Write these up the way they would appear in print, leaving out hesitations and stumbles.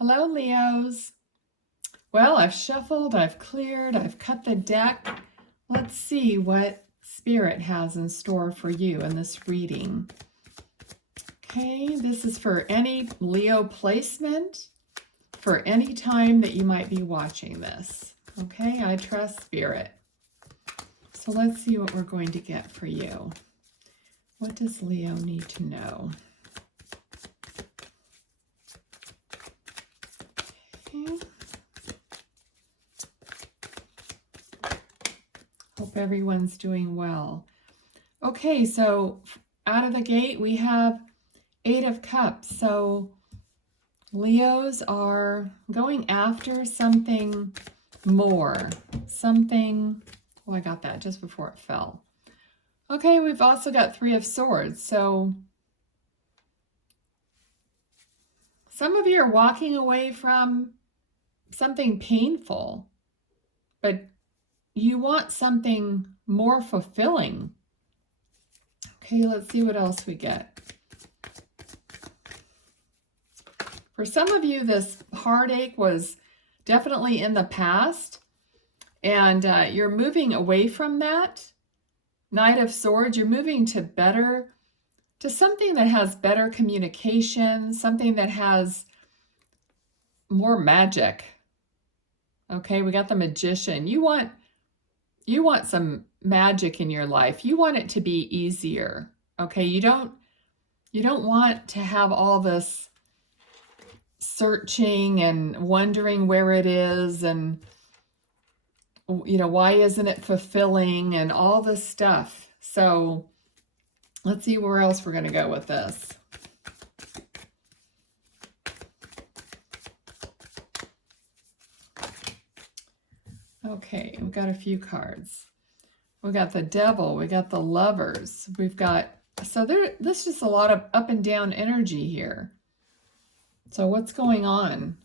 Hello, Leos. Well, I've shuffled, I've cleared, I've cut the deck. Let's see what Spirit has in store for you in this reading. Okay, this is for any Leo placement, for any time that you might be watching this. Okay, I trust Spirit. So let's see what we're going to get for you. What does Leo need to know? Okay. Hope everyone's doing well. Okay, so out of the gate, we have 8 of Cups. So Leos are going after something more. Something, well, I got that just before it fell. Okay, we've also got 3 of Swords. So some of you are walking away from something painful, but you want something more fulfilling. Okay, let's see what else we get. For some of you, this heartache was definitely in the past, and you're moving away from that. Knight of Swords, you're moving to something that has better communication, something that has more magic. Okay, we got the Magician. You want some magic in your life. You want it to be easier. Okay, you don't want to have all this searching and wondering where it is, and why isn't it fulfilling, and all this stuff. So let's see where else we're going to go with this. Okay, we've got a few cards. We got the Devil, we got the Lovers, we've got, so there's just a lot of up and down energy here. So what's going on?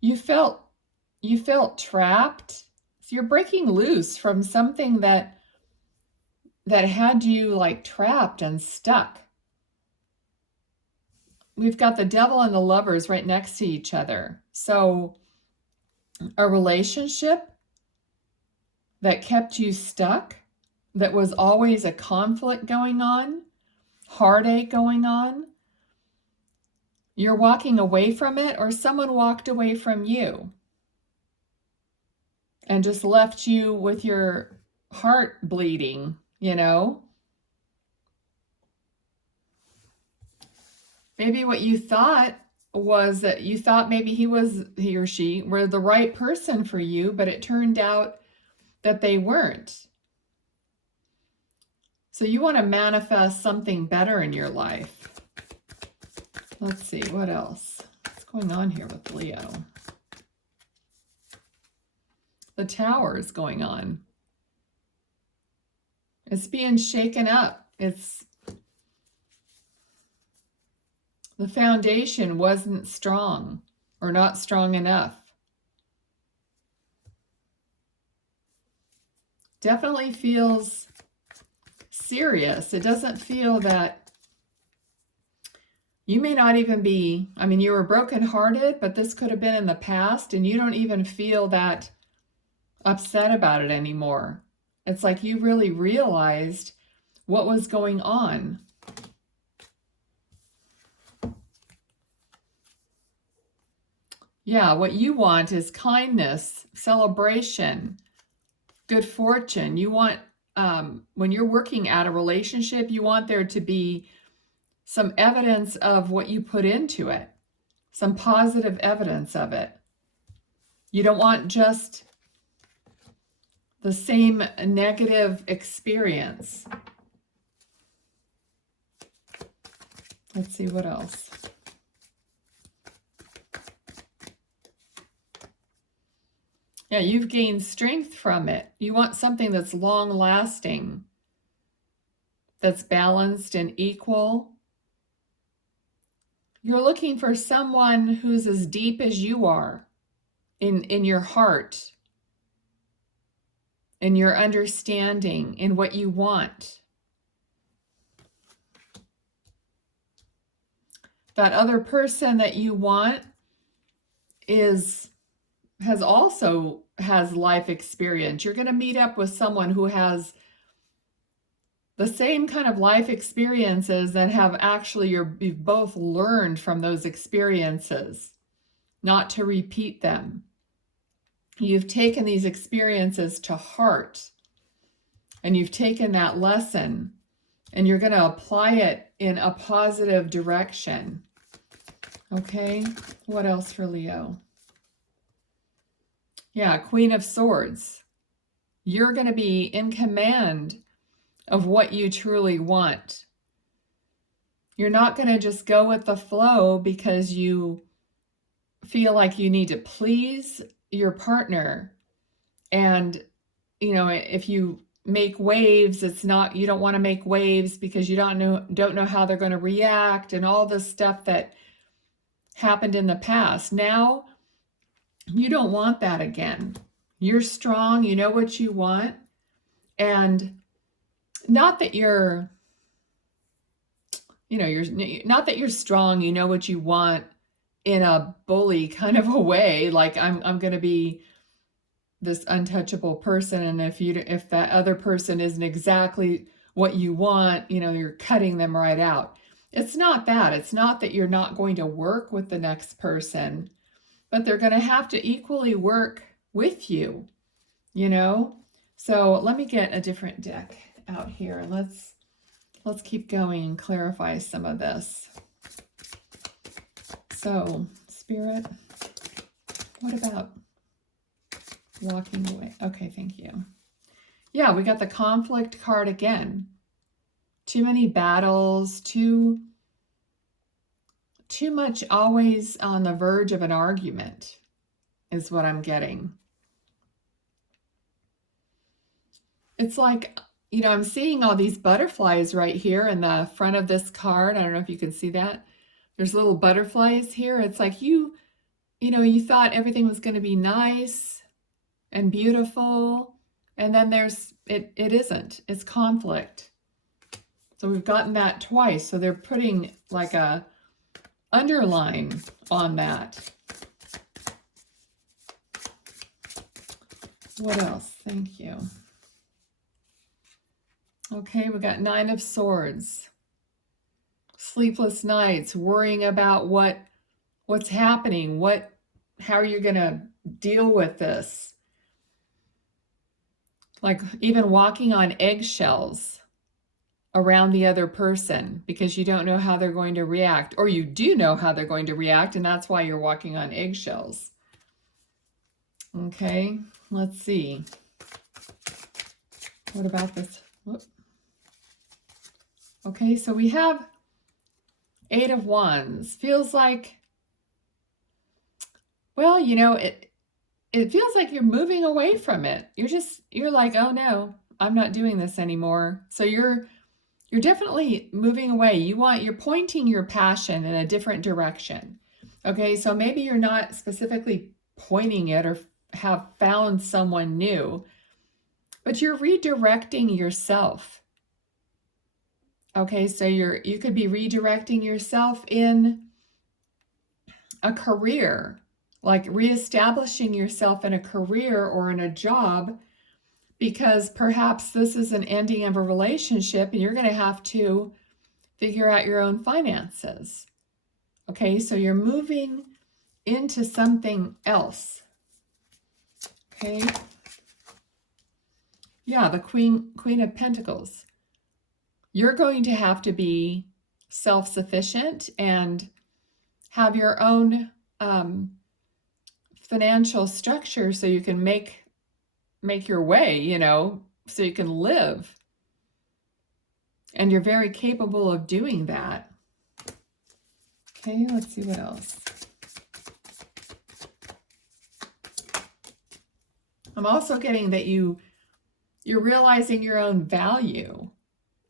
You felt trapped. So you're breaking loose from something that had you like trapped and stuck. We've got the Devil and the Lovers right next to each other. So a relationship that kept you stuck, that was always a conflict going on, heartache going on. You're walking away from it, or someone walked away from you and just left you with your heart bleeding, Maybe what you thought was that you thought maybe he or she were the right person for you, but it turned out that they weren't. So you want to manifest something better in your life. Let's see, what else? What's going on here with Leo? The Tower is going on. It's being shaken up. The foundation wasn't strong, or not strong enough. Definitely feels serious. It doesn't feel that you may not even be, you were brokenhearted, but this could have been in the past, and you don't even feel that upset about it anymore. It's like you really realized what was going on. Yeah, what you want is kindness, celebration, good fortune. You want, when you're working at a relationship, you want there to be some evidence of what you put into it, some positive evidence of it. You don't want just the same negative experience. Let's see what else. Yeah, you've gained strength from it. You want something that's long-lasting, that's balanced and equal. You're looking for someone who's as deep as you are in your heart, in your understanding, in what you want. that other person that you want has life experience. You're going to meet up with someone who has the same kind of life experiences that have actually you've both learned from those experiences, not to repeat them. You've taken these experiences to heart, and you've taken that lesson, and you're going to apply it in a positive direction. Okay, what else for Leo? Yeah, Queen of Swords. You're going to be in command of what you truly want. You're not going to just go with the flow because you feel like you need to please your partner. And, you know, if you make waves, you don't want to make waves because you don't know how they're going to react and all this stuff that happened in the past. Now, you don't want that again. You're strong, you know what you want, and not that you're not that you're strong, you know what you want in a bully kind of a way, like I'm going to be this untouchable person, and if that other person isn't exactly what you want, you're cutting them right out. It's not that. It's not that you're not going to work with the next person, but they're going to have to equally work with you, So let me get a different deck out here. Let's keep going and clarify some of this. So, Spirit, what about walking away? Okay, thank you. Yeah, we got the conflict card again. Too many battles, too much always on the verge of an argument is what I'm getting. It's like, I'm seeing all these butterflies right here in the front of this card. I don't know if you can see that. There's little butterflies here. It's like you thought everything was going to be nice and beautiful, and then it isn't. It's conflict. So we've gotten that twice. So they're putting like a underline on that. What else? Thank you. Okay, we got 9 of Swords. Sleepless nights, worrying about what's happening, how are you going to deal with this? Like even walking on eggshells around the other person because you don't know how they're going to react, or you do know how they're going to react, and that's why you're walking on eggshells. Okay, let's see. What about this? Whoop. Okay, so we have 8 of Wands. Feels like, well, it feels like you're moving away from it. You're like, oh no, I'm not doing this anymore. So you're definitely moving away. You're pointing your passion in a different direction. Okay, so maybe you're not specifically pointing it or have found someone new, but you're redirecting yourself. Okay, so you could be redirecting yourself in a career, like reestablishing yourself in a career or in a job, because perhaps this is an ending of a relationship and you're going to have to figure out your own finances. Okay, so you're moving into something else. Okay. Yeah, the Queen of Pentacles. You're going to have to be self-sufficient and have your own financial structure so you can make your way, so you can live. And you're very capable of doing that. Okay, let's see what else. I'm also getting that you're realizing your own value.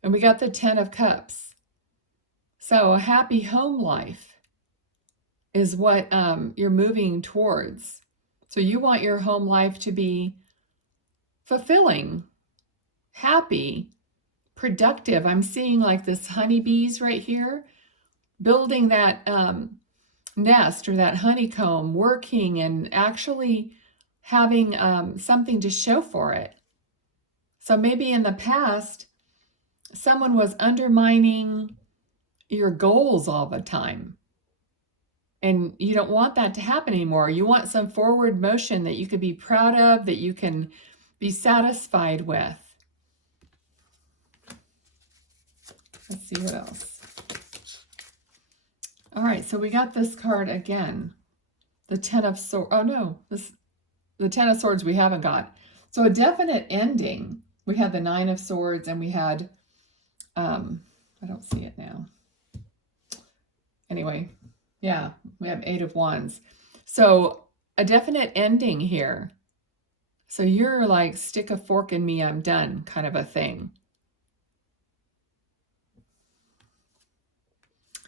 And we got the 10 of Cups. So a happy home life is what you're moving towards. So you want your home life to be fulfilling, happy, productive. I'm seeing like this honeybees right here. building that nest or that honeycomb, working and actually having something to show for it. So maybe in the past, someone was undermining your goals all the time. And you don't want that to happen anymore. You want some forward motion that you could be proud of, that you can be satisfied with. Let's see what else. All right, so we got this card again. The Ten of Swords. Oh no, the Ten of Swords we haven't got. So a definite ending. We had the Nine of Swords and we had, I don't see it now. Anyway, yeah, we have Eight of Wands. So a definite ending here. So you're like, stick a fork in me, I'm done kind of a thing.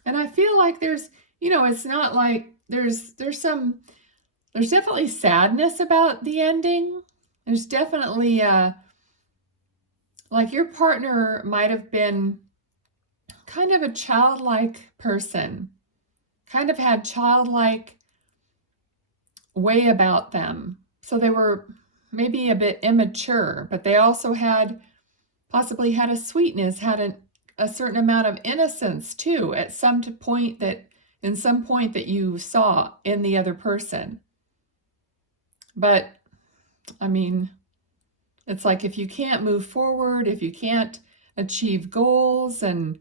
And I feel like there's, you know, it's not like there's definitely sadness about the ending. There's definitely like your partner might have been kind of a childlike person, kind of had childlike way about them. So they were maybe a bit immature, but they also had possibly had a sweetness, had a certain amount of innocence too at some point that you saw in the other person. But I mean, it's like if you can't move forward, if you can't achieve goals and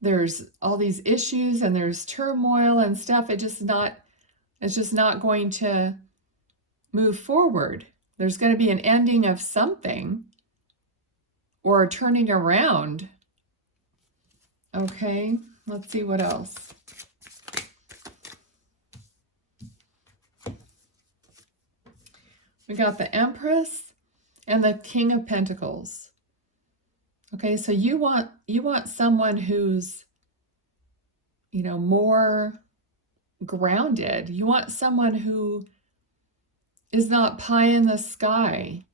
there's all these issues and there's turmoil and stuff, it's just not going to move forward. There's going to be an ending of something or a turning around. Okay, let's see what else. We got the Empress and the King of Pentacles. Okay, so you want someone who's, you know, more grounded. You want someone who is not pie in the sky.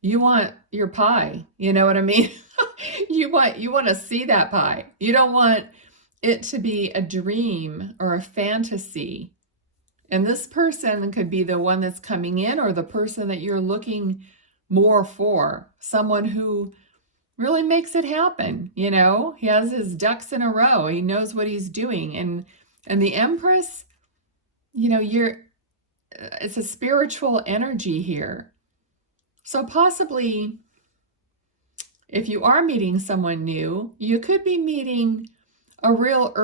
You want your pie, you know what I mean? You want to see that pie. You don't want it to be a dream or a fantasy. And this person could be the one that's coming in or the person that you're looking more for. Someone who really makes it happen, you know? He has his ducks in a row. He knows what he's doing. And the Empress, you know, it's a spiritual energy here. So possibly if you are meeting someone new, you could be meeting a real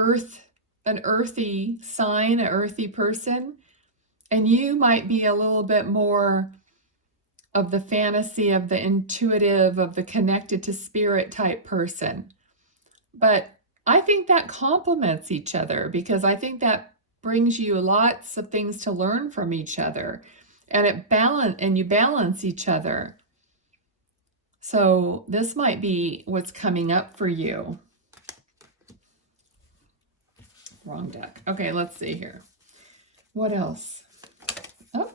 an earthy sign, an earthy person, and you might be a little bit more of the fantasy, of the intuitive, of the connected to spirit type person. But I think that complements each other because I think that brings you lots of things to learn from each other, and you balance each other. So this might be what's coming up for you. Wrong deck. Okay, let's see here. What else? Oh.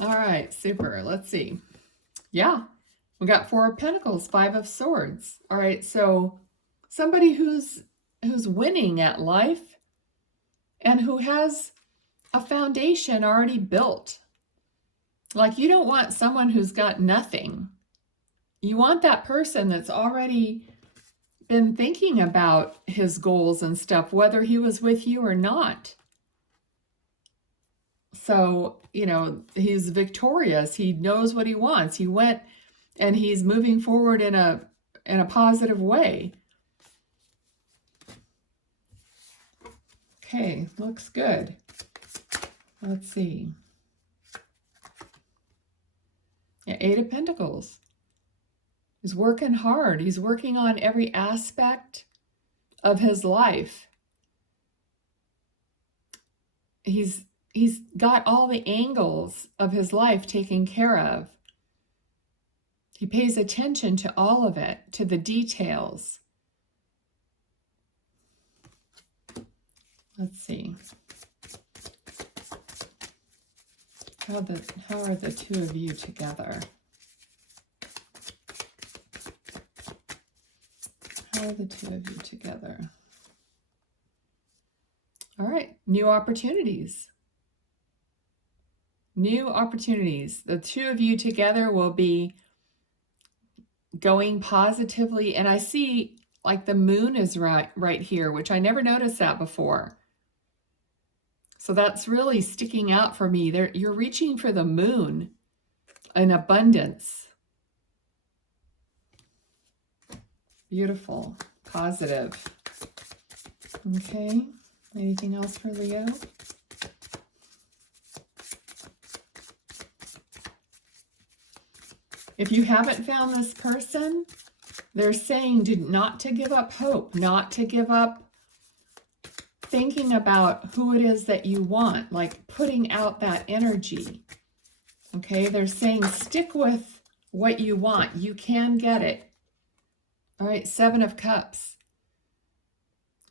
All right, super. Let's see. Yeah, we got Four of Pentacles, Five of Swords. All right, so somebody who's winning at life and who has a foundation already built. Like, you don't want someone who's got nothing. You want that person that's already been thinking about his goals and stuff, whether he was with you or not. So, you know, he's victorious. He knows what he wants. He went and he's moving forward in a positive way. Okay, looks good. Let's see. Yeah, Eight of Pentacles. He's working hard. He's working on every aspect of his life. He's got all the angles of his life taken care of. He pays attention to all of it, to the details. Let's see. How are the two of you together? How are the two of you together? All right, new opportunities. New opportunities. The two of you together will be going positively. And I see like the moon is right here, which I never noticed that before. So that's really sticking out for me. You're reaching for the moon in abundance. Beautiful, positive. Okay, anything else for Leo? If you haven't found this person, they're saying not to give up hope, not to give up thinking about who it is that you want, like putting out that energy. Okay, they're saying stick with what you want. You can get it. All right, 7 of Cups.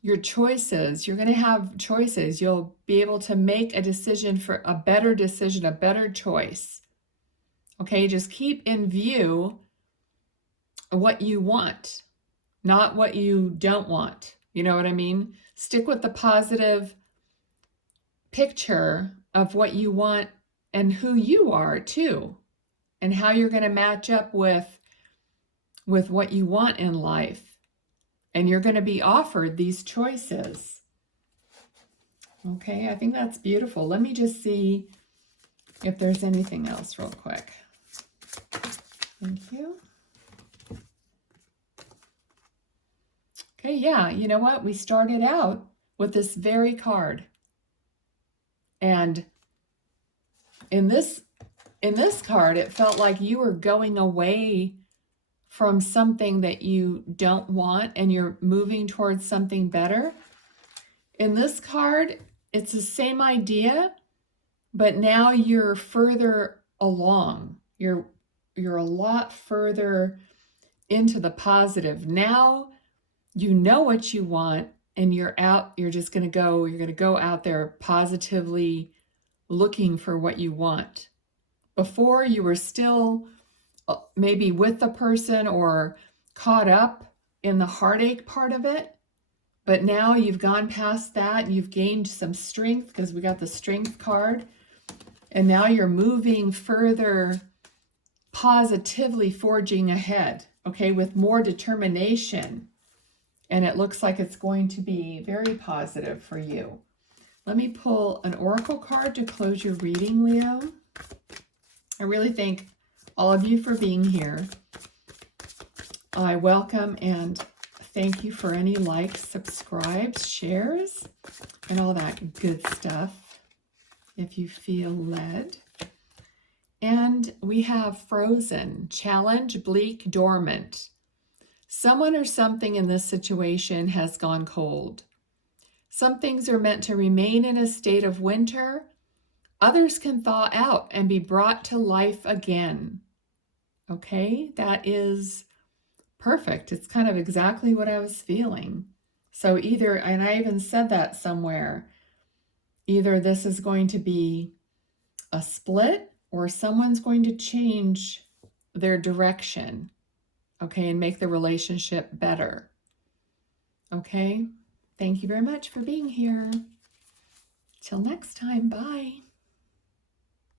Your choices, you're going to have choices. You'll be able to make a decision for a better decision, a better choice. Okay, just keep in view what you want, not what you don't want. You know what I mean? Stick with the positive picture of what you want and who you are too, and how you're going to match up with what you want in life. And you're going to be offered these choices. Okay, I think that's beautiful. Let me just see if there's anything else real quick. Thank you. Okay, yeah, you know what? We started out with this very card. And in this card, it felt like you were going away from something that you don't want and you're moving towards something better. In this card, it's the same idea, but now you're further along. You're a lot further into the positive. Now you know what you want and you're just going to go out there positively looking for what you want. Before, you were still maybe with the person or caught up in the heartache part of it, but now you've gone past that. You've gained some strength because we got the Strength card, and now you're moving further, positively forging ahead, okay, with more determination, and it looks like it's going to be very positive for you. Let me pull an oracle card to close your reading, Leo. I really thank all of you for being here. I welcome and thank you for any likes, subscribes, shares, and all that good stuff, if you feel led. And we have Frozen, Challenge, Bleak, Dormant. Someone or something in this situation has gone cold. Some things are meant to remain in a state of winter. Others can thaw out and be brought to life again. Okay, that is perfect. It's kind of exactly what I was feeling. So either, and I even said that somewhere, either this is going to be a split or someone's going to change their direction, okay, and make the relationship better. Okay, thank you very much for being here. Till next time, bye.